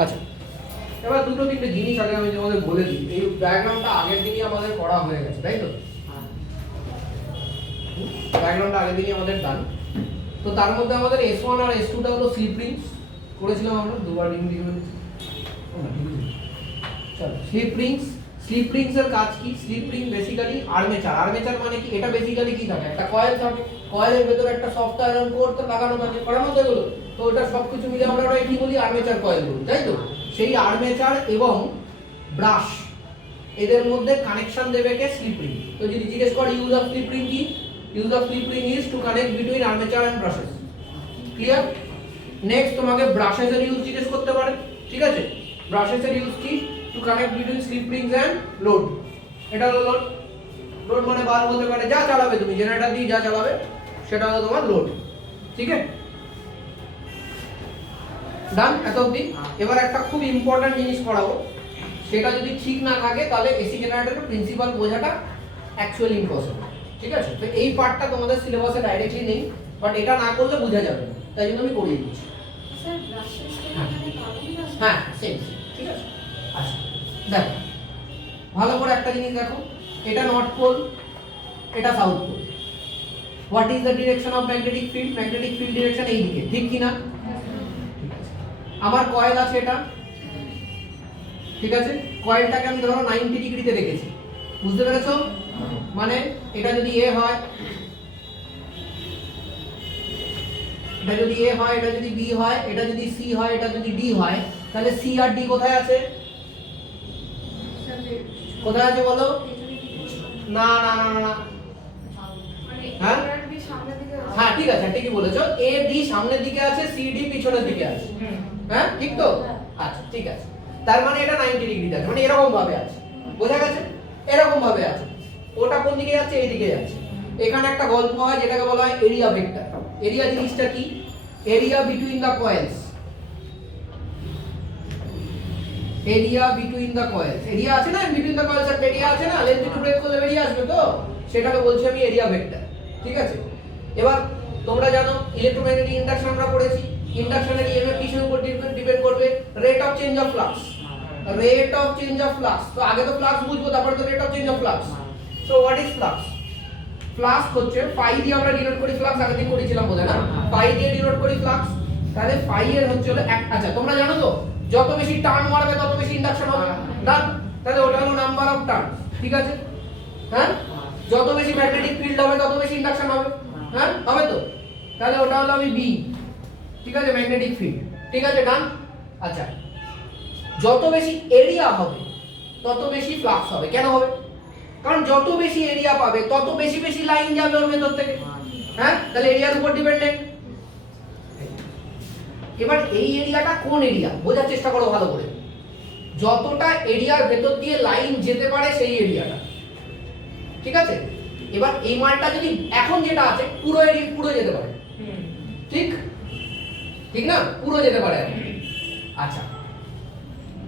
আচ্ছা, এবার দুটো তিনটে জিনিস আগে আমি তোমাদের বলে দিই। এই ডায়াগ্রামটা আগের দিনই আমাদের করা হয়ে গেছে, তাই তো? ডায়াগ্রামটা আগের দিনই আমাদের ডান। তো তার মধ্যে আমাদের S1 আর S2টা হলো স্লিপ রিংস করেছিলাম আমরা, দুবার রিং দিয়ে বলেছি। চলো, স্লিপ রিংস এর কাজ কি? Slip ring basically armature. Armature মানে কি? এটা বেসিক্যালি কি থাকে? একটা কয়েল থাকে, কয়েলের ভেতরে একটা সফট আয়রন কোর তো লাগানো থাকে, করানো থাকে এগুলো। তো ওটা সবকিছু মিলে আমরা ওটাই কি বলি? আর্মেচার কয়েল বলি, তাই তো? সেই আর্মেচার এবং ব্রাশ এদের মধ্যে কানেকশন দেবে কে? Slip ring. তো যদি জিজ্ঞেস করে ইউজ অফ স্লিপ রিং কি? Use of slip ring is to connect between armature and brushes. Clear? Next তোমাকে ব্রাশেস এর ইউজ জিজ্ঞেস করতে পারে, ঠিক আছে? ব্রাশেস এর ইউজ কি? To connect between slip rings and load. এটা হলো লোড। লোড মানে বাল্ব হতে পারে, যা চালাবে তুমি, জেনারেটর দিয়ে যা চালাবে সেটা হলো তোমার লোড। ঠিক আছে? ডান এত অবধি। এবার একটা খুব ইম্পর্টেন্ট জিনিস করাবো, সেটা যদি ঠিক না থাকে তাহলে এসি জেনারেটরের প্রিন্সিপাল বোঝাটা অ্যাকচুয়ালি ইম্পসিবল। ঠিক আছে? তো এই পার্টটা তোমাদের সিলেবাসে ডাইরেক্টলি নেই, বাট এটা না করলে বোঝা যাবে না, তাই জন্য আমি করিয়ে দিচ্ছি। স্যার ব্রাশেস এখানে কার্বন ব্রাশ? হ্যাঁ সেম, ঠিক আছে। আচ্ছা দেখো ভালো করে একটা জিনিস দেখো, এটা নর্থ পোল, এটা south pole. What is the direction of magnetic field? Magnetic field direction এই দিকে, ঠিক কি না? আমার কয়েল আছে এটা, ঠিক আছে? কয়েলটাকে আমি ধরো 90 ডিগ্রিতে রেখেছি, বুঝতে পেরেছো? মানে এটা যদি এ হয়, এটা যদি এ হয়, এটা যদি বি হয়, এটা যদি সি হয়, এটা যদি ডি হয়, তাহলে সি আর ডি কোথায় আছে? কোথায় আছে বলো? না না না না, হ্যাঁ হ্যাঁ ঠিক আছে, ঠিকই বলেছো। এ ডি সামনের দিকে আছে, সি ডি পিছনের দিকে আছে। হ্যাঁ ঠিক তো? আচ্ছা ঠিক আছে। তার মানে এটা 90 ডিগ্রিতে আছে, মানে এরকম ভাবে আছে, বোঝা গেছে? এরকম ভাবে আছে। ওটা কোন দিকে যাচ্ছে? এই দিকে যাচ্ছে। এখানে একটা গল্প হয় যেটাকে বলা হয় এরিয়া ভেক্টর। এরিয়া জিনিসটা কি? Area between the coals. Area between the coals, area আছে না বিটুইন দ্য কয়েলস, একটা এরিয়া আছে না, লেন্থ ইনটু ব্রেডথ করলে বেরিয়ে আসবে তো, সেটাকে বলছি আমি এরিয়া ভেক্টর। ঠিক আছে? এবার তোমরা জানো ইলেকট্রোম্যাগনেটিক ইন্ডাকশন আমরা পড়েছি, ইন্ডাকশনের ইএমএফ কিসের উপর ডিপেন্ড করবে? Rate of change of flux. Rate of change of flux, তো আগে তো ফ্লাক্স বুঝবো, তারপরে তো rate of change of flux. So what is flux? Flux হচ্ছে ফাই দিয়ে আমরা ডিনোট করি, ফ্লাক্স আগের দিন করেছিলাম বোধহয় না, ফাই দিয়ে ডিনোট করি ফ্লাক্স। তাহলে ফাই এর হচ্ছে হলো আচ্ছা তোমরা জানো তো যত বেশি টার্ন মারবে তত বেশি ইন্ডাকশন হবে, ডান? তাহলে ওটা হলো নাম্বার অফ টার্ন, ঠিক আছে? হ্যাঁ, যত বেশি ম্যাগনেটিক ফিল্ড হবে তত বেশি ইন্ডাকশন হবে, হ্যাঁ হবে তো? তাহলে ওটা হলো আমি বি, ঠিক আছে? ম্যাগনেটিক ফিল্ড, ঠিক আছে, ডান? আচ্ছা, যত বেশি এরিয়া হবে তত বেশি ফ্লাক্স হবে। কেন হবে? কারণ যত বেশি এরিয়া পাবে তত বেশি বেশি লাইন যাবে ওর ভেতর থেকে, হ্যাঁ? তাহলে এরিয়ার উপর ডিপেন্ডেন্ট। এবার এই এরিয়াটা কোন এরিয়া বোঝার চেষ্টা করো ভালো করে। যতটা এরিয়ার ভেতর দিয়ে লাইন যেতে পারে সেই এরিয়াটা, ঠিক আছে? এবার এই মালটা যদি এখন যেটা আছে পুরো এরিয়া পুরো যেতে পারে, ঠিক ঠিক না? পুরো যেতে পারে। আচ্ছা,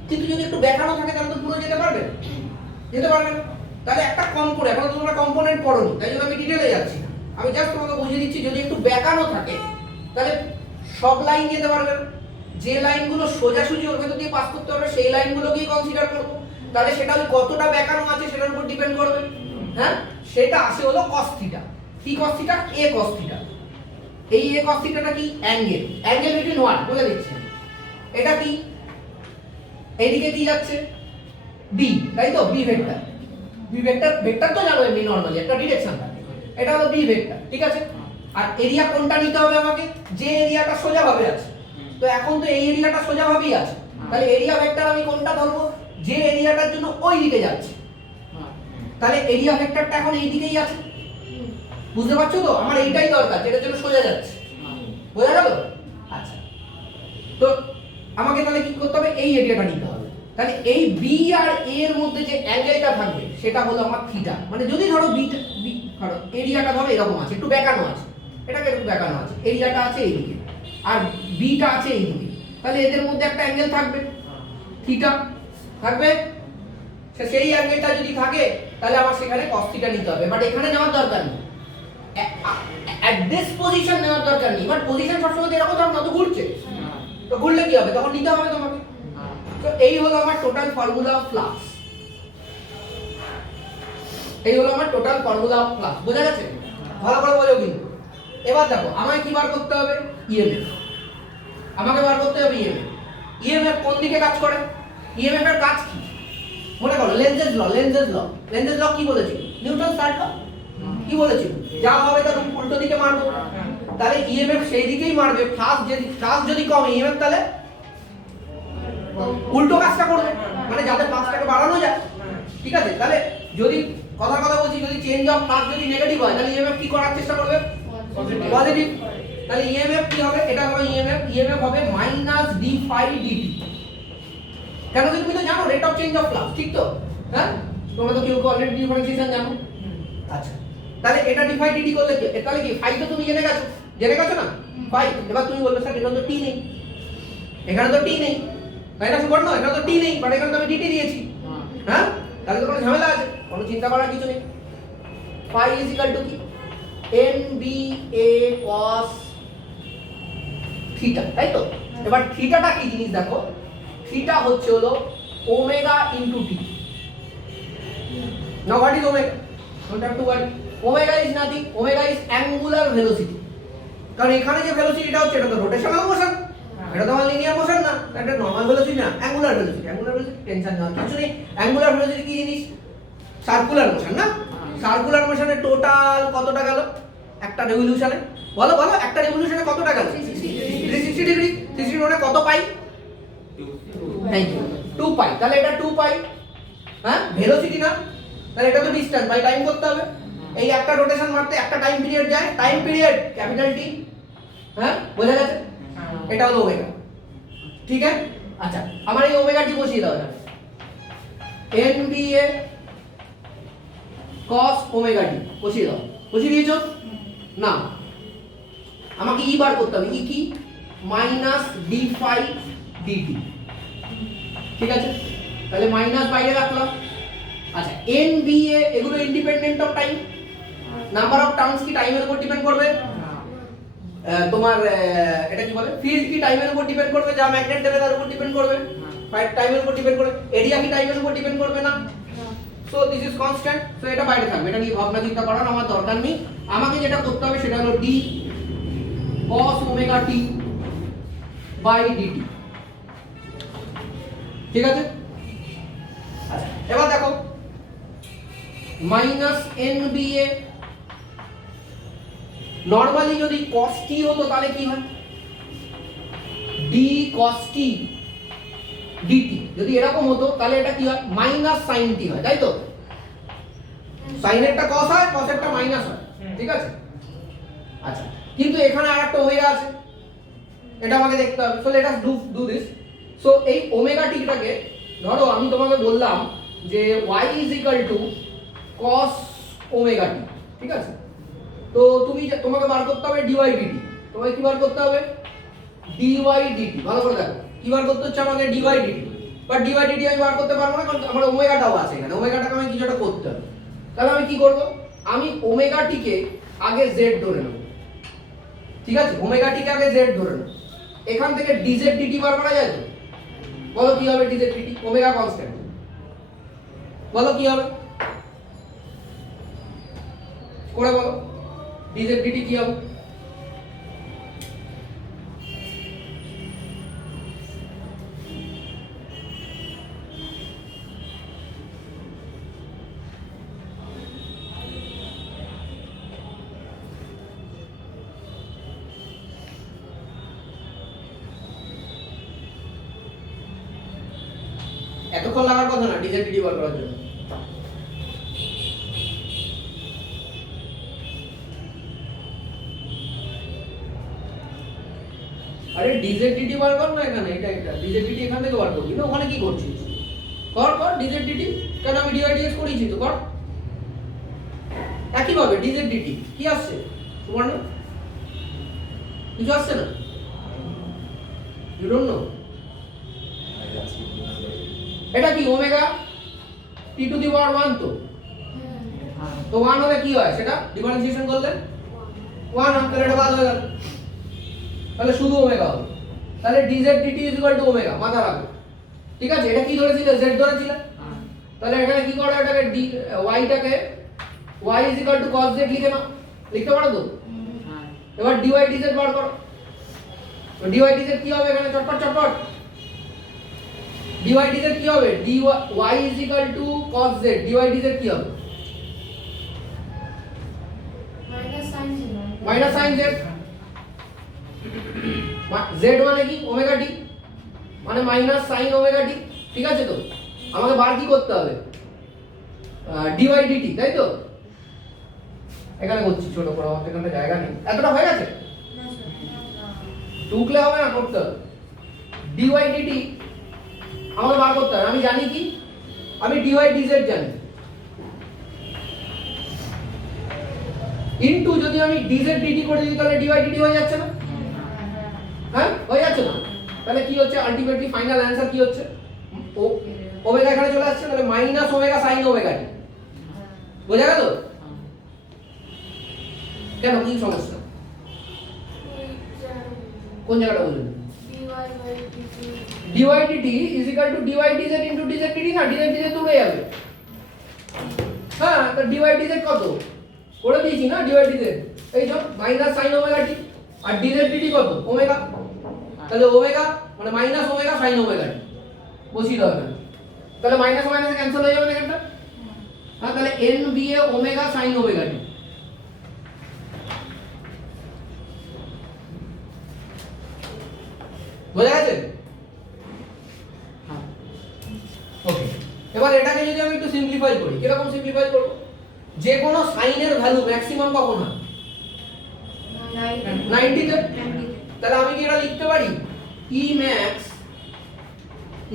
কিন্তু যদি একটু বেঁকানো থাকে তাহলে তো পুরো যেতে পারবে? যেতে পারবে না। তাহলে একটা কম করে, এখন তো তোমরা কম্পোনেন্ট পড়োনি তাই জন্য আমি ডিটেইলে যাচ্ছি না, আমি জাস্ট তোমাকে বুঝিয়ে দিচ্ছি। যদি একটু বেঁকানো থাকে তাহলে সব লাইন যেতে পারবে না। যে লাইনগুলো সোজাসুজি ওর ভেতর দিয়ে পাস করতে হবে সেই লাইনগুলোকেই কনসিডার করব। তাহলে সেটা ওই কতটা বেঁকানো আছে সেটার উপর ডিপেন্ড করবে, হ্যাঁ? সেটা আসে হলো cos থিটা। কি cos theta? a cos theta. এই a cos থিটাটা কি? অ্যাঙ্গেল। অ্যাঙ্গেল বিটুইন হোয়াট বলে দিচ্ছি। এটা কি? এইদিকে কি যাচ্ছে? b, তাই তো? b vector. b vector, vector তো জানো এমনি নরমালি একটা ডিরেকশন থাকে। এটা হলো b ভেক্টর, ঠিক আছে? আর এরিয়া কোনটা নিতে হবে আমাকে? যে এরিয়াটা সোজা ভাবে আছে। তো এখন তো এই এরিয়াটা সোজা ভাবেই আছে, তাহলে এরিয়া ভেক্টর আমি কোনটা ধরবো? যে এরিয়াটার জন্য ওই দিকে যাচ্ছে। তাহলে এরিয়া ভেক্টরটা এখন এই দিকেই আছে, বুঝতে পারছো তো? আমার এইটাই দরকার যেটার জন্য সোজা যাচ্ছে, বোঝা গেল? আচ্ছা, তো আমাকে তাহলে কি করতে হবে? এই এরিয়াটা নিতে হবে। তাহলে এই বি আর এ এর মধ্যে যে অ্যাঙ্গেলটা থাকবে সেটা হলো আমার থিটা। মানে যদি ধরো বিটা, ধরো এরিয়াটা ধরো এরকম আছে, একটু বেঁকানো আছে, এটাকে একটু বেঁকানো আছে, এরিয়াটা আছে এইদিকে আর বিটা আছে এইদিকে, তাহলে এদের মধ্যে একটা অ্যাঙ্গেল থাকবে, থিটা থাকবে। সেই অ্যাঙ্গেলটা যদি থাকে তাহলে আমার সেখানে cos থিটা নিতে হবে। বাট এখানে নেওয়ার দরকার নেই, এট দিস পজিশন নেওয়ার দরকার নেই। বাট পজিশন সবসময় এরকম ধরো না, তো ঘুরছে, তো ঘুরলে কি হবে? তখন নিতে হবে তোমাকে, তো এই হলো আমার টোটাল ফর্মুলা অফ ফ্লাক্স, এই হলো আমার টোটাল ফর্মুলা অফ ফ্লাক্স। বোঝা গেছে? ভালো করে বোঝো কিন্তু। এবার দেখো আমায় কি বার করতে হবে? ইএমএফ। আমাকে বার করতে হবে ইএমএফ। ইএমএফ কোন দিকে কাজ করে? ইএমএফ এর কাজ কি? মনে করো লেনজেস ল, লেনজেস ল, লেনজেস ল কি বলেছিল? নিউটন স্টার্ট ল কি বলেছিল? যা হবে তার উল্টো দিকে মারবো। তাহলে ইএমএফ সেই দিকেই মারবে। ফ্লাক্স যদি কমে ইএমএফ তাহলে উল্টো কাজটা করবে, মানে যাতে ফ্লাক্সটাকে বাড়ানো যায়। ঠিক আছে? তাহলে যদি কথা বলছি, যদি চেঞ্জ অফ ফ্লাক্স যদি নেগেটিভ হয় তাহলে ইএমএফ কি করার চেষ্টা করবে? পজিটিভ। তাহলে ইএমএফ কি হবে? এটা হবে ইএমএফ হবে মাইনাস ডি ফাই ডিটি। কেন কি তুমি তো জানো rate of change of flux, ঠিক তো? হ্যাঁ, তোমরা তো কেউ অলরেডি ডিফারেন্সিয়েশন জানো। আচ্ছা, তাহলে এটা ডি ফাই ডিটি করলে কি? তাহলে কি ফাই তো তুমি জেনে গেছো না ফাই। এবার তুমি বলবে স্যার এখানে তো টি নেই, এখানে তো টি নেই, তাই না সুবর্ণ? এখানে তো টি নেই, বাট এখানে তো আমি ডিটি দিয়েছি। হ্যাঁ, তাহলে তো কোনো ঝামেলা আছে? কোনো চিন্তা করার কিছু নেই। ফাই ইজ ইকুয়াল টু কি? NBA cos থিটা, তাই তো? এবার থিটাটা কি জিনিস দেখো, থিটা হচ্ছে হলো omega into T. Now what is omega? Don't have to worry. Omega is nothing, omega is angular velocity. কারণ এখানে যে ভেলোসিটিটা হচ্ছে এটা তো রোটেশনাল মোশন, এটা তো আমার লিনিয়ার মোশন না, এটা নরমাল ভেলোসিটি না, angular velocity. Angular velocity tension নেওয়ার কিছু নেই। অ্যাঙ্গুলার ভেলোসিটি কি জিনিস? সার্কুলার মোশন না? সার্কুলার মোশনে টোটাল কতটা গেল একটা রেভলিউশনে? বলো বলো, একটা রেভলিউশনে কতটা গেল? 360 ডিগ্রি। 360 মানে কত পাই? থ্যাংক ইউ, 2 পাই। তাহলে এটা 2 পাই, হ্যাঁ, ভেলোসিটি না? তাহলে এটা তো ডিসটেন্স বাই টাইম করতে হবে। এই একটা রোটেশন মারতে একটা টাইম পিরিয়ড যায়, টাইম পিরিয়ড ক্যাপিটাল টি। হ্যাঁ, বোঝা গেছে? এটা হলো ওমেগা। ঠিক আছে? আচ্ছা, আমার এই ওমেগা টি বসিয়ে দাও এখানে। NBA cos ওমেগা টি বসিয়ে দাও। বসিয়ে দিয়েছো না? আমাকে ই বার করতে হবে। ই কি? Minus d phi dt. ঠিক আছে? তাহলে মাইনাস বাইরে রাখলাম। আচ্ছা, NBA এগুলো independent of time. Number of terms কি টাইমের উপর ডিপেন্ড করবে? তোমার এটা কি বলে? ফিল্ড কি টাইমের উপর ডিপেন্ড করবে? যা ম্যাগনেট দেবে তার উপর ডিপেন্ড করবে? টাইমের উপর ডিপেন্ড করবে। এরিয়া কি টাইমের উপর ডিপেন্ড করবে না? So this is constant, so এটা বাইরে থাকবে। এটা নিয়ে ভাবনা চিন্তা করার আমার দরকার নেই। আমাকে যেটা করতে হবে সেটা হলো d cos omega t by dt। ঠিক আছে? আচ্ছা, এবার দেখো মাইনাস NBA নরমালি যদি cos t হতো তাহলে কি হয়? d cos t dt। যদি এরকম হতো তাহলে এটা কি হয়? মাইনাস sin t হয়, তাই তো? sin এরটা cos হয়, cos এরটা মাইনাস হয়। ঠিক আছে? আচ্ছা, কিন্তু এখানে আরেকটা ওমেগা আছে, এটা আমাকে দেখতে হবে। So let us do this. So এই ওমেগা টিটাকে ধরো আমি তোমাকে বললাম যে y cos ওমেগা টি। ঠিক আছে? তো তোমাকে বার করতে হবে dy dt। তোমাকে কি বার করতে হবে? dy dt। ভালো করে দেখো কি বার করতে হচ্ছে আমাকে? dy dt। But dy dt আমি বার করতে পারবো না, কারণ আমার ওমেগাটাও আছে এখানে। ওমেগাটাকে আমি কিছুটা করতে হবে। তাহলে আমি কি করব? আমি ওমেগা টিকে আগে z ধরে নেব। ঠিক আছে? ওমেগা টিকে আগে z ধরে নেব। এখান থেকে dz dt বার করা যায় তো? বলো কি হবে dz dt? Omega constant. বলো কি হবে? করে বলো dz dt কি হবে? এতক্ষণ লাগার কথা না dz dt বার করার জন্য। আরে dz dt বার কর না এখানে। এটা dz dt এখান থেকে বার করবি না, ওখানে কি করছিস? কর dz dt। কেন আমি dy dx করেছি তো, কর। একই ভাবে dz dt কি আসছে? তোমার না কিছু আসছে না? You don't know? এটা কি omega t to the power 1 তো? তো 1 হলে কি হয়? সেটা ডিফারেন্সিয়েশন করলে 1 হয়, তাহলে এটা বাদ হয়ে গেল। তাহলে শুধু ওমেগা হবে। তাহলে dz dt ওমেগা, মাথা রাখো। ঠিক আছে, এটা কি ধরেছিল, z ধরেছিল। তাহলে এখানে কি করো, এটাকে y টাকে y cos z লিখে নাও, লিখতে পারো তো? এবার dy dz বার করো। তো dy dz কি হবে এখানে, চটপট চটপট, dy dz কি হবে, dy cos z, dy dz কি হবে, মাইনাস সাইন z, ছিল। z মানে কি, ওমেগা t, মানে মাইনাস সাইন ওমেগা t। ঠিক আছে, তো আমাকে বার কি করতে হবে, dy dt, তাই তো? এখানে করছি ছোট করে, আমাদের এখানে জায়গা নেই, এতটা হয়ে গেছে, টুকলে হবে না, করতে হবে। dy dt আমাকে বার করতে হবে, আমি জানি কি, আমি dy dz জানি, ইনটু যদি আমি dz dt করে দিই তাহলে dy dt হয়ে যাচ্ছে না, হ্যাঁ হয়ে যাচ্ছে না? তাহলে কি হচ্ছে, আলটিমেটলি ফাইনাল অ্যানসার কি হচ্ছে, ওমেগা এখানে চলে আসছে, তাহলে minus omega sine omega t. বোঝা গেল? কেন, কি সমস্যা, কোন জায়গাটা বুঝলেন? dy dt is equal to dy dz into dz dt না, dz dz তো উড়ে যাবে। হ্যাঁ, তো dy dz কত করে দিয়েছি না, dy dz এই যে মাইনাস সাইন ওমেগা টি, আর dz dt কত, ওমেগা, তাহলে ওমেগা মানে মাইনাস ওমেগা সাইন ওমেগা টি বসিয়ে দাও এখানে, তাহলে মাইনাস মাইনাস ক্যান্সেল হয়ে যাবে না এটা। হ্যাঁ, তাহলে n ba omega sine omega t. বোঝা গেছে? ওকে, এবার এটাকে যদি আমি একটু সিম্পলিফাই করি, কিরকম সিম্পলিফাই করব, যে কোনো সাইনের ভ্যালু ম্যাক্সিমাম কখন হয়, 90 তে। তাহলে আমি কি এটা লিখতে পারি, e max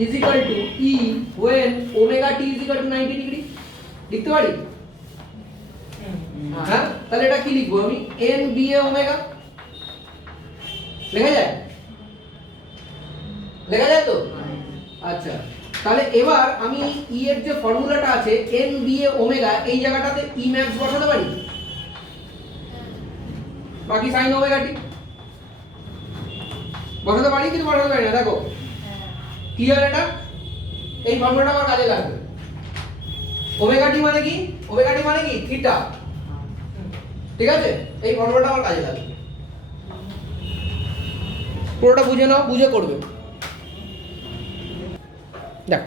is equal to e when omega t is equal to 90 degree, লিখতে পারি? হ্যাঁ, তাহলে এটা কি লিখবো আমি, n ba ওমেগা, লেখা যায়, লেখা যায় তো? আচ্ছা, তাহলে এবার আমি e এর যে ফর্মুলাটা আছে n ba ওমেগা, এই জায়গাটাতে e max বসাতে পারি, বাকি sin ওমেগা টি বসাতে পারি, কিন্তু বসাতে পারি না। দেখো ক্লিয়ার এটা, এই ফর্মুলাটা আমার কাজে লাগবে। ওমেগা টি মানে কি, ওমেগা টি মানে কি থিটা, ঠিক আছে, এই ফর্মুলাটা আমার কাজে লাগবে। পুরোটা বুঝে নাও, বুঝে করবে। দেখ,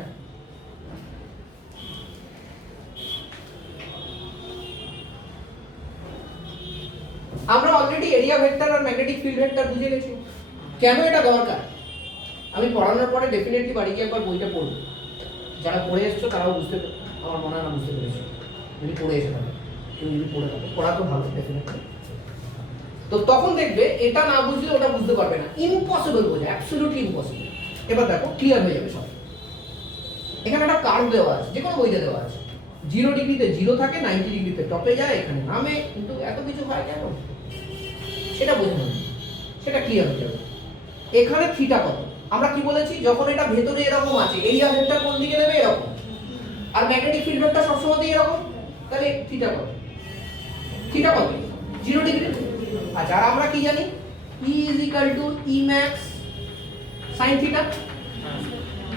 আমরা অলরেডি এরিয়া ভেক্টর আর ম্যাগনেটিক ফিল্ড ভেক্টর বুঝে গেছি, কেন এটা দরকার। আমি পড়ানোর পরে ডেফিনেটলি বাড়ি গিয়ে একবার বইটা পড়বো, যারা পড়ে এসছো তারাও বুঝতে, আমার মনে হয় না বুঝতে পেরেছো, যদি পড়ে এসে থাকে, কেউ যদি পড়ে থাকে, পড়া তো ভালো ডেফিনেটলি। তো তখন দেখবে এটা না বুঝলে ওটা বুঝতে পারবে না, ইম্পসিবল বোঝা, অ্যাবসলিউটলি ইম্পসিবল। এবার দেখো ক্লিয়ার হয়ে যাবে সব। এখানে একটা কার্ভ দেওয়া আছে, যে কোনো বইতে দেওয়া আছে, 0 ডিগ্রিতে 0 থাকে, 90 ডিগ্রিতে টপে যায়, এখানে নামে, কিন্তু এত কিছু হয় কেন সেটা বোঝা যাবে, সেটা ক্লিয়ার হয়ে যাবে। এখানে থিটা কত, আমরা কি বলেছি, যখন এটা ভেতরে এরকম আছে, এরিয়া ভেক্টর কোন দিকে নেবে, এরকম, আর ম্যাগনেটিক ফিল্ড ভেক্টর সবসময় এরকম, তাহলে থিটা কত, থিটা কত, 0 ডিগ্রি। আচ্ছা, আর আমরা কি জানি, E is equal to E max sin theta.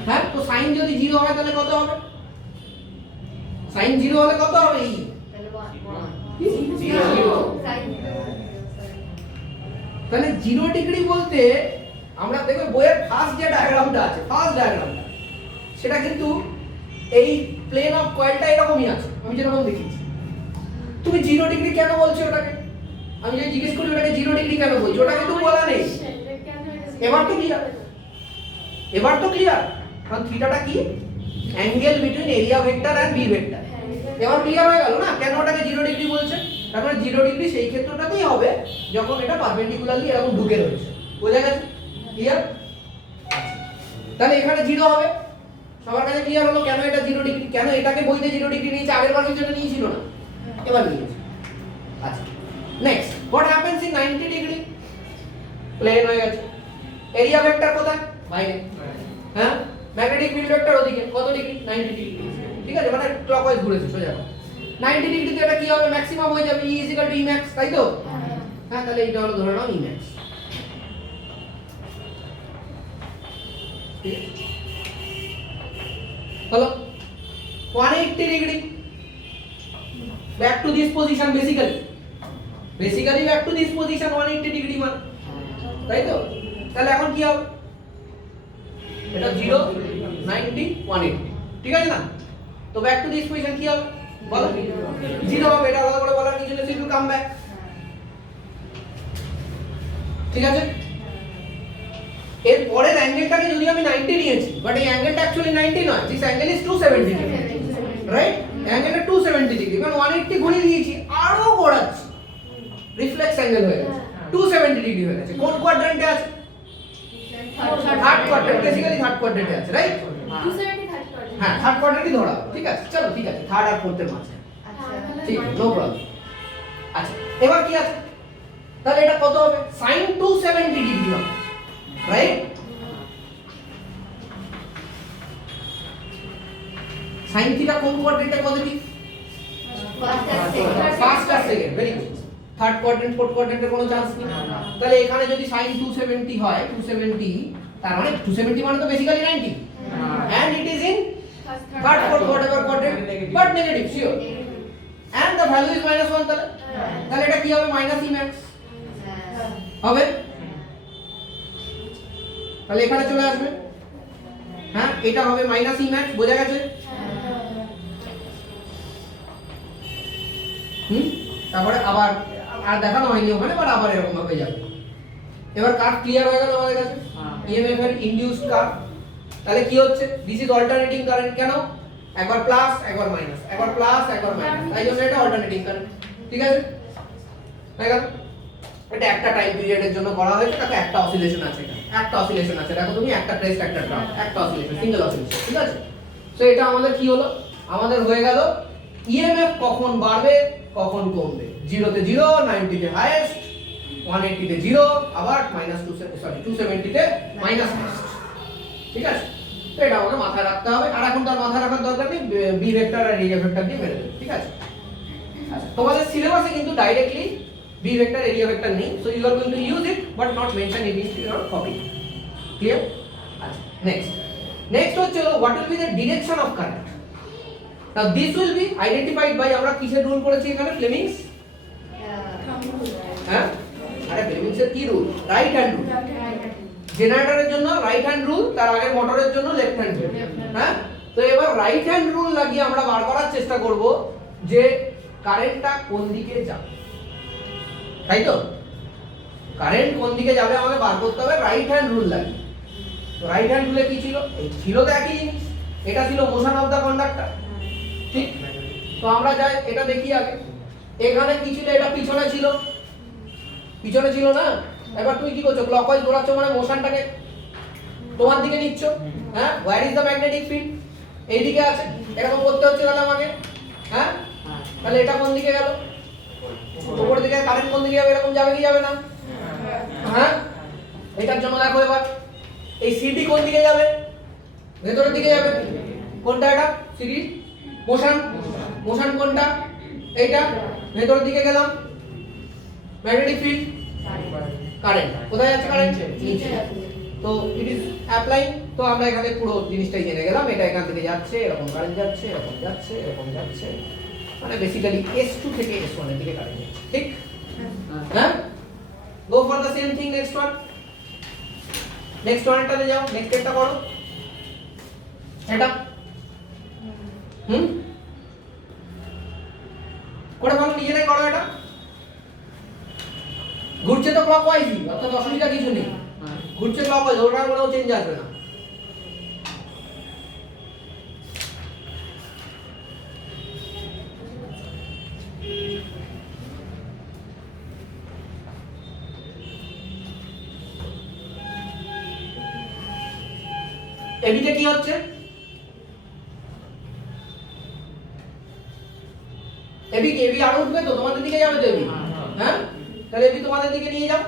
হ্যাঁ, তো sin যদি 0 হয় তাহলে কত হবে, sin 0 হলে কত হবে, E তাহলে 0 ডিগ্রি বলতে আমরা দেখবে বইয়ের ফার্স্ট যে ডায়াগ্রামটা আছে, ফার্স্ট ডায়াগ্রামটা, সেটা কিন্তু এই প্লেন অফ কয়েলটা এরকমই আছে, আমি যেরকম দেখিয়েছি। তুমি 0 ডিগ্রি কেন বলছো ওটাকে, আমি যদি জিজ্ঞেস করি ওটাকে 0 ডিগ্রি কেন বলছো, ওটা কিন্তু বলা নেই। এবার তো ক্লিয়ার, এবার তো ক্লিয়ার, কারণ থিটাটা কি, angle between area vector and B vector. এবার ক্লিয়ার হয়ে গেল না কেন ওটাকে 0 ডিগ্রি বলছে। তারপরে 0 ডিগ্রি সেই ক্ষেত্রটাতেই হবে যখন এটা পারপেন্ডিকুলারলি এরকম ঢুকে রয়েছে। বোঝা গেছে? ক্লিয়ার? তাহলে এখানে 0 হবে। সবার কাছে ক্লিয়ার হলো কেন এটা 0 ডিগ্রি, কেন এটাকে বইতে 0 ডিগ্রি নিয়েছে, আগের বার জন্য নিয়েছিল না, এবার নিয়েছে। আচ্ছা, next what happens in 90 degree, plane হয়ে গেছে, এরিয়া ভেক্টর কোথায়, বাইরে, হ্যাঁ, ম্যাগনেটিক ফিল্ড ভেক্টর ওদিকে, কত ডিগ্রি, 90 ডিগ্রি, ঠিক আছে, মানে ক্লকওয়াইজ ঘুরেছে সোজা। 90 ডিগ্রিতে এটা কি হবে, ম্যাক্সিমাম হয়ে যাবে, E = E max, তাই তো? হ্যাঁ, তাহলে এটা হলো ধরে নাও E max। ঠিক আছে, হলো 180 degree back to this position basically back to this position 180 degree মান, তাই তো? তাহলে এখন কি হবে? এটা 0 90 180, ঠিক আছে না? তো ব্যাক টু দিস পজিশন কি হবে বলো? 0 হবে। এটা আলাদা করে বলার কিছু নেই, একটু কাম ব্যাক, ঠিক আছে? এর পরের অ্যাঙ্গেলটাকে যদি আমি 90 নিয়েছি, বাট এই অ্যাঙ্গেলটা অ্যাকচুয়ালি 90 নয়, this angle is 270 degree, right? অ্যাঙ্গেলটা 270 ডিগ্রি, কারণ 180 ঘুরিয়ে দিয়েছি, আরো ঘোরাচ্ছি, রিফ্লেক্স অ্যাঙ্গেল হয়ে গেছে, 270 ডিগ্রি হয়ে গেছে। কোন কোয়াড্রেন্টে আছে? থার্ড কোয়াড্রেন্ট, বেসিক্যালি থার্ড কোয়াড্রেন্টে আছে, রাইট? 270 third quarter. হ্যাঁ, থার্ড কোয়াড্রেন্টই ধরা হবে, ঠিক আছে? চলো ঠিক আছে, থার্ড আর ফোর্থের মাঝে, ঠিক, নো প্রবলেম। আচ্ছা, এবার কি আছে? তাহলে এটা কত হবে? sin 270 ডিগ্রি হবে, রাইট? sin থিটা কোন কোয়াড্রেন্টে পজিটিভ? ফার্স্ট আর second, very good. Third quadrant fourth কোয়াড্রেন্টের কোনো চান্স নেই। তাহলে এখানে যদি sin 270 হয়, 270, তার মানে 270 মানে তো basically 90, and it is in third fourth whatever quadrant, but negative sure, and the value is -1, তাহলে এটা কি হবে? মাইনাস e max হবে, তাহলে এখানে চলে আসবে। হ্যাঁ, এটা হবে মাইনাস e max, বোঝা গেছে? তারপরে আবার আর দেখানো হয়নি ওখানে, বাট আবার এরকম ভাবে যাবে। এবার কার্ভ ক্লিয়ার হয়ে গেল আমাদের কাছে, ইএমএফ এর ইনডিউসড কার্ভ। তাহলে কি হচ্ছে? This is alternating current. কেন? একবার প্লাস একবার মাইনাস, একবার প্লাস একবার মাইনাস, তাই জন্য এটা অল্টারনেটিং কারেন্ট, ঠিক আছে? হয়ে গেল। এটা একটা টাইম পিরিয়ডের জন্য করা হয়েছে, তাতে একটা অসিলেশন আছে, একটা অসিলেশন আছে, দেখো তুমি, একটা ক্রেস্ট একটা ড্রপ, একটা অসিলেশন, সিঙ্গেল অসিলেশন, ঠিক আছে? সো এটা আমাদের কি হলো? আমাদের হয়ে গেল ইএমএফ কখন বাড়বে কখন কমবে। 0 তে 0, 90 তে হাইয়েস্ট, 180 তে 0, আবার -270 তে মাইনাস, ঠিক আছে? তো এটা আমাদের মাথায় রাখতে হবে। আর এখন তার মাথায় রাখার দরকার নেই, বি ভেক্টর আর এরিয়া ভেক্টর দিয়ে মেরে দেবে, ঠিক আছে? আচ্ছা, তোমাদের সিলেবাসে কিন্তু directly B vector area vector নেই, so you are going to use it but not mention it in your copy. Clear? আচ্ছা, নেক্সট হচ্ছে what will be the direction of current. Now this will be identified by, আমরা কিসের rule করেছি এখানে? Fleming's, হ্যাঁ? আরে Fleming's এর কি রুল? Right hand rule. জেনারেটরের জন্য রাইট হ্যান্ড রুল, তার আগের মোটরের জন্য লেফট হ্যান্ড রুল, হ্যাঁ? তো এবার রাইট হ্যান্ড রুল লাগিয়ে আমরা বার করার চেষ্টা করব যে কারেন্টটা কোন দিকে যাবে, তাই তো? কারেন্ট কোন দিকে যাবে আমাকে বার করতে হবে রাইট হ্যান্ড রুল লাগিয়ে। তো রাইট হ্যান্ড রুলে কি ছিল? এই ছিল তো একই জিনিস, এটা ছিল মোশন অফ দা কন্ডাক্টর, ঠিক? তো আমরা যাই এটা দেখি আগে। এখানে কি ছিল? এটা পিছনে ছিল না? এবার তুমি কি করছো? ক্লকওয়াইজ ঘোরাচ্ছ, মানে মোশনটাকে তোমার দিকে নিচ্ছ, হ্যাঁ? Where is the magnetic field? এইদিকে আছে, এরকম করতে হচ্ছে তাহলে আমাকে, হ্যাঁ? তাহলে এটা কোন দিকে গেল? উপরের দিকে। কারেন্ট কোন দিকে যাবে? এরকম যাবে কি যাবে না? হ্যাঁ, এটার জন্য দেখো এবার এই সিডি কোন দিকে যাবে? ভেতরের দিকে যাবে। কোনটা এটা? সিডি মোশন কোনটা? এইটা, ভেতরের দিকে গেলাম। ম্যাগনেটিক ফিল্ড, কারেন্ট কোথায় যাচ্ছে? কারেন্ট নিচে। তো ইট ইজ অ্যাপ্লাইং। তো আমরা এখানে পুরো জিনিসটাই জেনে গেলাম, এটা এখান থেকে যাচ্ছে, এরকম কারেন্ট যাচ্ছে, এরকম যাচ্ছে, এরকম যাচ্ছে, মানে বেসিক্যালি S2 থেকে S1 এর দিকে কারেন্ট যাচ্ছে, ঠিক? হ্যাঁ, go for the same thing. Next ওয়ানটাতে যাও, নেক্সট একটা করো, এটা করে ভালো, নিজেরাই করো। এটা ঘুরছে তো ক্লকওয়াইজই, অর্থাৎ অসুবিধা কিছু নেই, ঘুরছে ক্লকওয়াইজ, ওটার কোনো চেঞ্জ আসবে না। এবিতে কি হচ্ছে? এবি আরো উঠবে তো, তোমাদের দিকে যাবে তো এবি, হ্যাঁ? তাহলে এবি তোমাদের দিকে নিয়ে যাও,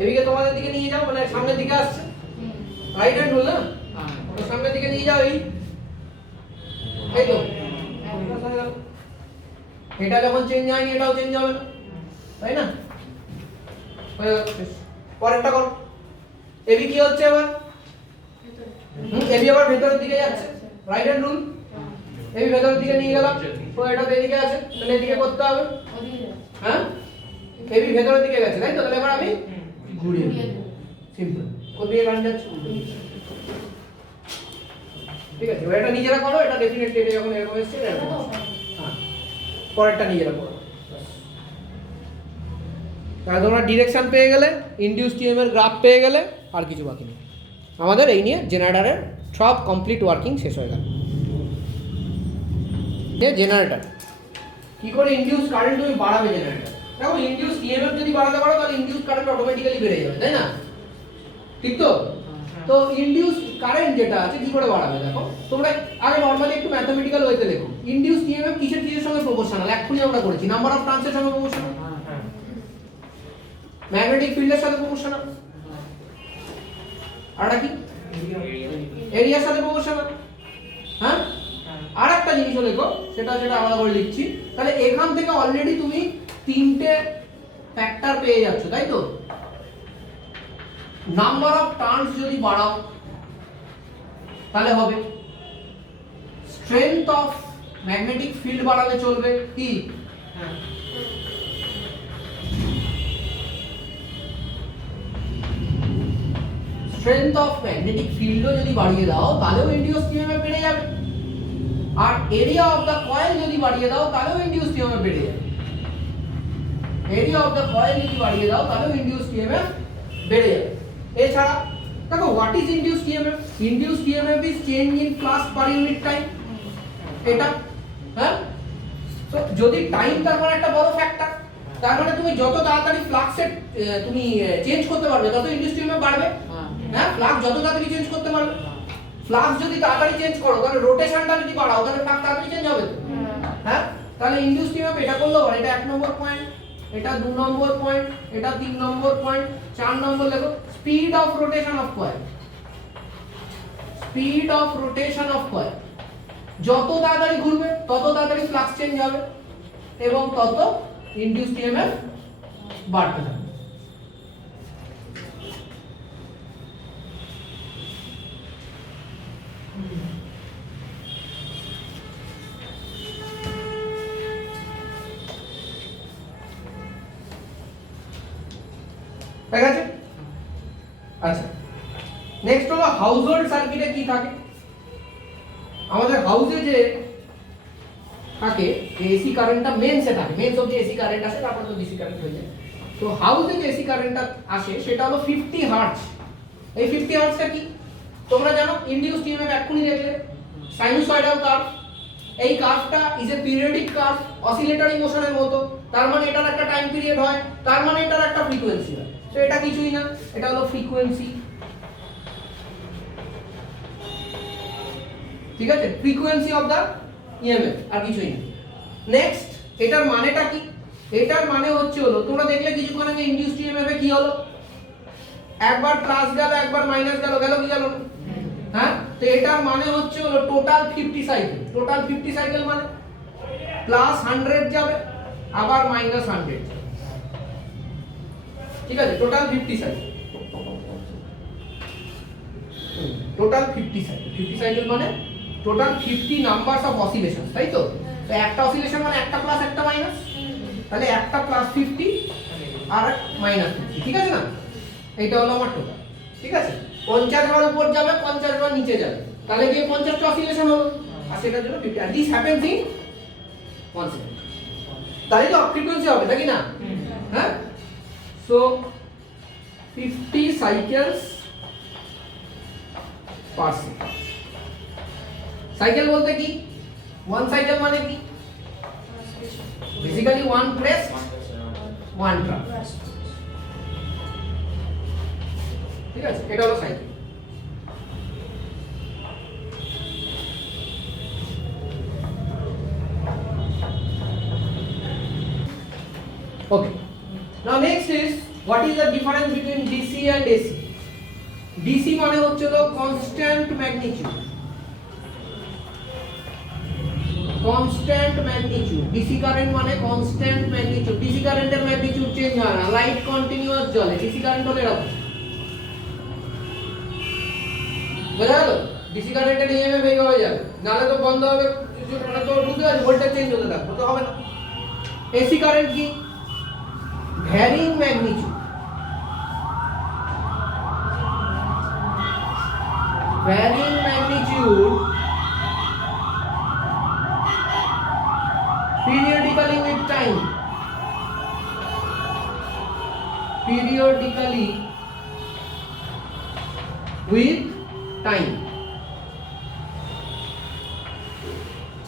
এবিকে তোমাদের দিকে নিয়ে যাও, মানে সামনের দিকে আসছে, রাইট হ্যান্ড রুল না? তো সামনের দিকে নিয়ে যাও, এই তো। এটা যখন চেঞ্জ হয়নি, এটাও চেঞ্জ হবে না, তাই না? পরেরটা কর। এবি কি হচ্ছে এবার? এবি আবার ভেতরের দিকে যাচ্ছে, রাইট হ্যান্ড রুল। এবি ভেতরের দিকে নিয়ে গেলাম, তো এটা তো এদিকে আছে, তাহলে এদিকে করতে হবে। হ্যাঁ, এবি ভেতরের দিকে গেছে, তাই তো? তাহলে এবার আমি ঘুরিয়ে দেব, সিম্পল। কোন দিকে কারেন্ট যাচ্ছে? ঠিক আছে, এবার এটা নিজেরা করো, এটা ডেফিনেটলি এটা যখন এরকম এসেছে এরকম। হ্যাঁ, পরেরটা নিজেরা করো। তাহলে তোমরা ডিরেকশন পেয়ে গেলে, ইনডিউসড ইএমএফ এর গ্রাফ পেয়ে গেলে, আর কিছু বাকি নেই আমাদের। এই নিয়ে জেনারেটরের সব কমপ্লিট ওয়ার্কিং শেষ হয়ে গেল। জেনারেটর কি করে ইনডিউস কারেন্ট তুমি বাড়াবে? জেনারেটর দেখো, ইনডিউস ইএমএফ যদি বাড়াতে পারো তাহলে ইনডিউস কারেন্ট অটোমেটিক্যালি বেড়ে যাবে, তাই না? ঠিক তো? তো ইনডিউস কারেন্ট যেটা আছে কি করে বাড়াবে? দেখো তোমরা আগে নরমালি একটু ম্যাথমেটিক্যাল ওয়েতে দেখো, ইনডিউস ইএমএফ কিসের কিসের সঙ্গে প্রপোর্শনাল? এক্ষুনি আমরা করেছি, নাম্বার অফ টার্নসের সঙ্গে প্রপোর্শনাল, ম্যাগনেটিক ফিল্ডের সাথে প্রপোর্শনাল, আর কি এরিয়ার সাথে প্রপোর্শনাল। হ্যাঁ, আর একটা জিনিস লেখো, সেটা আলাদা করে লিখছি। তাহলে এখান থেকে অলরেডি তুমি তিনটে ফ্যাক্টর পেয়ে যাচ্ছ, তাই তো? নাম্বার অফ টার্নস যদি বাড়াও তাহলে হবে, স্ট্রেংথ অফ ম্যাগনেটিক ফিল্ড বাড়ালে চলবে কি? স্ট্রেংথ অফ ম্যাগনেটিক ফিল্ডও যদি বাড়িয়ে দাও তাহলেও ইনডিউসড ইএমএফ বেড়ে যাবে, আর এরিয়া অফ দ্য কয়েল যদি বাড়িয়ে দাও তাহলেও ইনডিউসড ইএমএফ বেড়ে যাবে। এরিয়া অফ দ্য কয়েল যদি বাড়িয়ে দাও তাহলেও ইনডিউসড ইএমএফ বেড়ে যাবে। এছাড়া দেখো, what is induced EMF? Induced EMF is change in flux per unit time. এটা হ্যাঁ, তো যদি টাইম তার মানে একটা বড় ফ্যাক্টর, তার মানে তুমি যত তাড়াতাড়ি ফ্লাক্সে তুমি চেঞ্জ করতে পারবে তত ইনডিউসড ইএমএফ বাড়বে। হ্যাঁ, ফ্লাক্স যত তাড়াতাড়ি চেঞ্জ করতে পারবে, ফ্লাক্স যদি তাড়াতাড়ি চেঞ্জ করো তাহলে রোটেশনটা যদি বাড়াও তাহলে ফ্লাক্স তাড়াতাড়ি চেঞ্জ হবে তো। হ্যাঁ, তাহলে ইনডিউসড ইএমএফ এটা করলেও এটা 1 নম্বর পয়েন্ট, এটা 2 নম্বর পয়েন্ট, এটা 3 নম্বর পয়েন্ট, 4 নম্বর লেখো speed of rotation of coil. Speed of rotation of coil, যত তাড়াতাড়ি ঘুরবে তত তাড়াতাড়ি ফ্লাক্স চেঞ্জ হবে এবং তত ইনডিউসড ইএমএফ বাড়তে থাকবে। ঠিক আছে? আচ্ছা, নেক্সট হলো হাউসহোল্ড সার্কিটে কি থাকে। আমাদের হাউসে যে থাকে, যে এসি কারেন্টটা মেইনসে থাকে, মেইনস অফ যে এসি কারেন্ট আসে তারপর তো ডিসি কারেন্ট হয়ে যায়। তো হাউসে যে এসি কারেন্টটা আসে সেটা হলো 50 হার্টজ। এই 50 হার্টজটা কি তোমরা জানো? ইনডিউসড ইএমএফ এক্ষুনি দেখলে, সাইনুসয়েডাল কার্ভ। এই কার্ভটা is a periodic curve, oscillatory মোশনের মতো। তার মানে এটার একটা টাইম পিরিয়ড হয়, তার মানে এটার একটা ফ্রিকোয়েন্সি হয়। তো এটা কিছুই না, এটা হলো ফ্রিকোয়েন্সি। ঠিক আছে, ফ্রিকোয়েন্সি অফ দা ইএমএফ, আর কিছুই না। নেক্সট, এটার মানেটা কি? এটার মানে হচ্ছে হলো, তোমরা দেখলে কিছুক্ষণ আগে ইনডিউসড ইএমএফ এ কি হলো, একবার প্লাস গেল একবার মাইনাস গেল, গেল কি গেল? হ্যাঁ, তো এটার মানে হচ্ছে হলো টোটাল 50 সাইকেল। টোটাল 50 সাইকেল মানে প্লাস 100 যাবে আবার মাইনাস 100। ঠিক আছে, total 50 cycle. Total 50 cycle. 50 cycle মানে টোটাল 50 নাম্বারস অফ অসিলেশন, তাই তো? তো একটা অসিলেশন মানে একটা প্লাস একটা মাইনাস, তাহলে একটা প্লাস 50 আর মাইনাস 50। ঠিক আছে না? এইটা হলো আমার টোটাল। ঠিক আছে, 50 বার উপর যাবে 50 বার নিচে যাবে, তাহলে গিয়ে 50 টা অসিলেশন হলো, আর সেটার জন্য 50। আর দিস হ্যাপেন্স ইন 1 সেকেন্ড। তাহলে তো ফ্রিকোয়েন্সি হবে, তাই না? হ্যাঁ, so 50 cycles per second. Cycle বলতে কি? 1 সাইকেল মানে কি? Basically 1 crest 1 trough. ঠিক আছে, এটা হলো cycle. Okay, now next is what is the difference between DC and AC? DC মানে হচ্ছে তো constant magnitude, constant magnitude। DC current মানে constant magnitude। DC কারেন্টের ম্যাগনিটিউড চেঞ্জ হয় না, লাইট কন্টিনিউয়াস জ্বলে। DC কারেন্ট হলে এরকম, বোঝা গেল? ডিসি কারেন্টের ইএমএফ এইভাবে যাবে, নাহলে তো বন্ধ হবে, মানে তো বুঝতে পারছি ভোল্টেজ চেঞ্জ হতে থাকবে, তো হবে না। এসি কারেন্ট কি? Varying magnitude, varying magnitude periodically with time, periodically with time।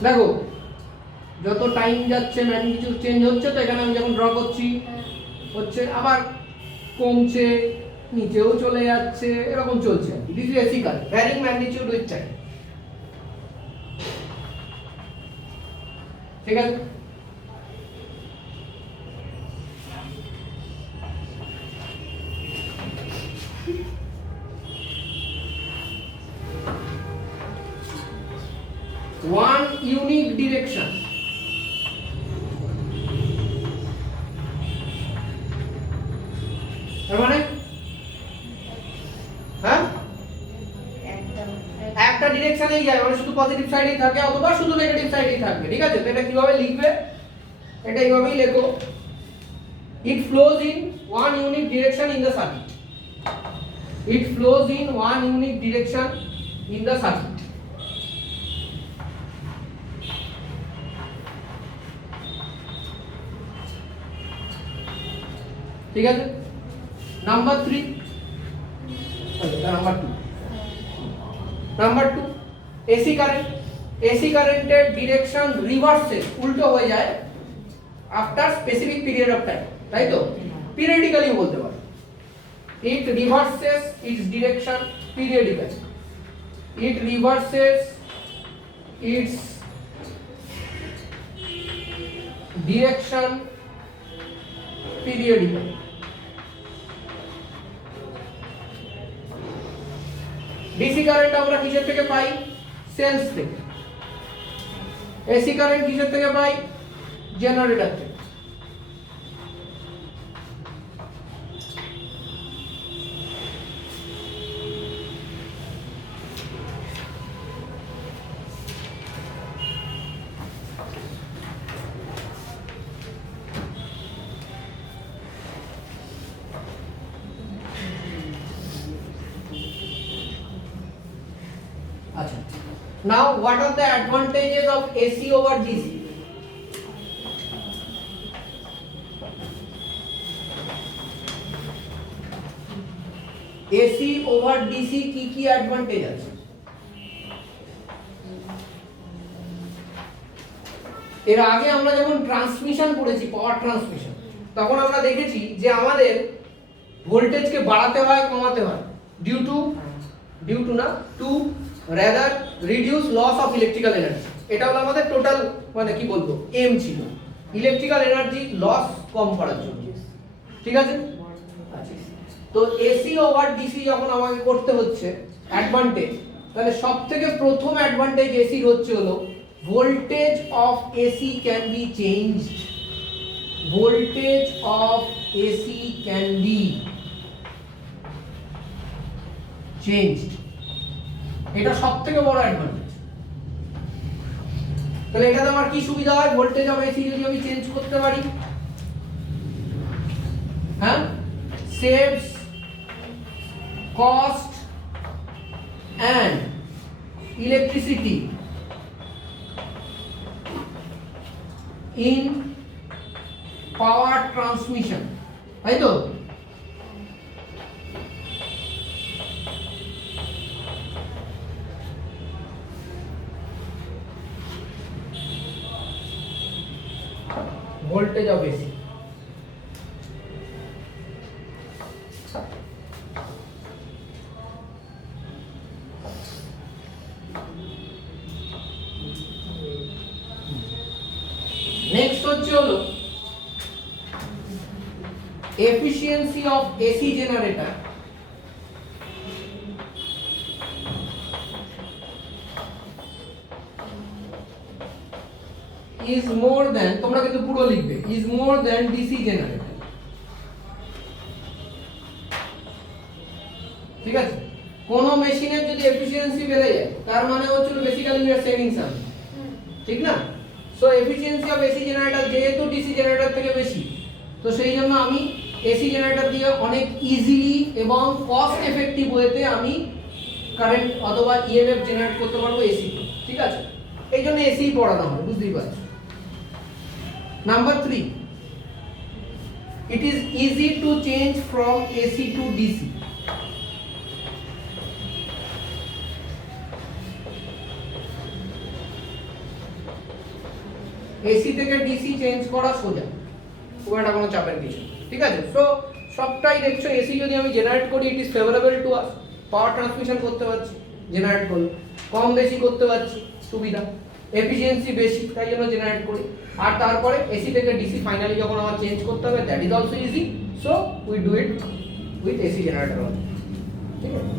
দেখো যত টাইম যাচ্ছে ম্যাগনিটিউড চেঞ্জ হচ্ছে, তো এখানে আমি যখন ড্র করছি হচ্ছে আবার কমছে, নিচেও চলে যাচ্ছে, এরকম চলছে। This is AC current, varying magnitude with time. ঠিক আছে? ওয়ান ইউনিক ডিরেকশন, তার মানে হ্যাঁ একটা ডিরেকশনেই যায়, মানে শুধু পজিটিভ সাইডেই থাকে অথবা শুধু নেগেটিভ সাইডেই থাকবে। ঠিক আছে? তো এটা কিভাবে লিখবে? এটা এইভাবেই লেখো, it flows in one unique direction in the circuit, it flows in one unique direction in the circuit। ঠিক আছে? Number 3, number 2 AC current. AC কারেন্টের ডিরেকশন রিভার্সে, উল্টো হয়ে যায় after specific period of time, তাই তো? পিরিয়ডিক্যালি বলতে পারো, it reverses its direction periodically, it reverses its direction periodically. DC current আমরা কিসের থেকে পাই? সেন্স থেকে। এসি কারেন্ট কিসের থেকে পাই? জেনারেটর থেকে। আচ্ছা, now what are the advantages of AC over DC? AC over DC কি কি অ্যাডভান্টেজ আছে? এর আগে আমরা যখন ট্রান্সমিশন করেছি, পাওয়ার ট্রান্সমিশন, তখন আমরা দেখেছি যে আমাদের ভোল্টেজকে বাড়াতে হয়, কমাতে হয়, ডিউ টু না to rather reduce loss of electrical energy. এটা হলো আমাদের টোটাল, মানে কি বলবো, এম ছিল, ইলেকট্রিক্যাল এনার্জি লস কম করার জন্য। ঠিক আছে? আচ্ছা, তো এসি ওভার ডিসি যখন আমাকে করতে হচ্ছে অ্যাডভান্টেজ, তাহলে সবথেকে প্রথম অ্যাডভান্টেজ এসির হচ্ছে হলো voltage of AC can be changed, voltage of AC can be changed. এটা সবথেকে বড় অ্যাডভান্টেজ। তাহলে এটাতে আমার কি সুবিধা হয়? ভোল্টেজ অফ এসি যদি আমি চেঞ্জ করতে পারি, হ্যাঁ, saves cost and electricity in power transmission, তাই তো? voltage of AC. Next হচ্ছে হলো efficiency of AC generator is more than, তোমরা কিন্তু পুরো লিখবে, is more than DC generator। ঠিক আছে? কোন মেশিনের যদি এফিসিয়েন্সি বেড়ে যায় তার মানে হচ্ছে বেসিক্যালি উই আর সেভিং সাম, ঠিক না? So efficiency of AC generator যেহেতু ডিসি জেনারেটর থেকে বেশি, তো সেই জন্য আমি এসি জেনারেটর দিয়ে অনেক ইজিলি এবং কস্ট এফেক্টিভ ওয়েতে আমি কারেন্ট অথবা ইএমএফ জেনারেট করতে পারবো এসি, ঠিক আছে? এই জন্য এসি পড়ানো হয়, বুঝতেই পারছো। Number 3, it is easy to change from AC to DC. AC থেকে ডিসি চেঞ্জ করা সোজা, খুব একটা কোনো চাপের কিছু, ঠিক আছে? সো সবটাই দেখছো এসি যদি আমি জেনারেট করি it is favourable to us, power transmission করতে পারছি জেনারেট করলে, কম বেশি করতে পারছি সুবিধা, এফিসিয়েন্সি বেশি তাই জন্য জেনারেট করি। আর তারপরে এসি থেকে ডিসি ফাইনালি যখন আমার চেঞ্জ করতে হবে that is also easy, so we do it with AC generator, ঠিক আছে?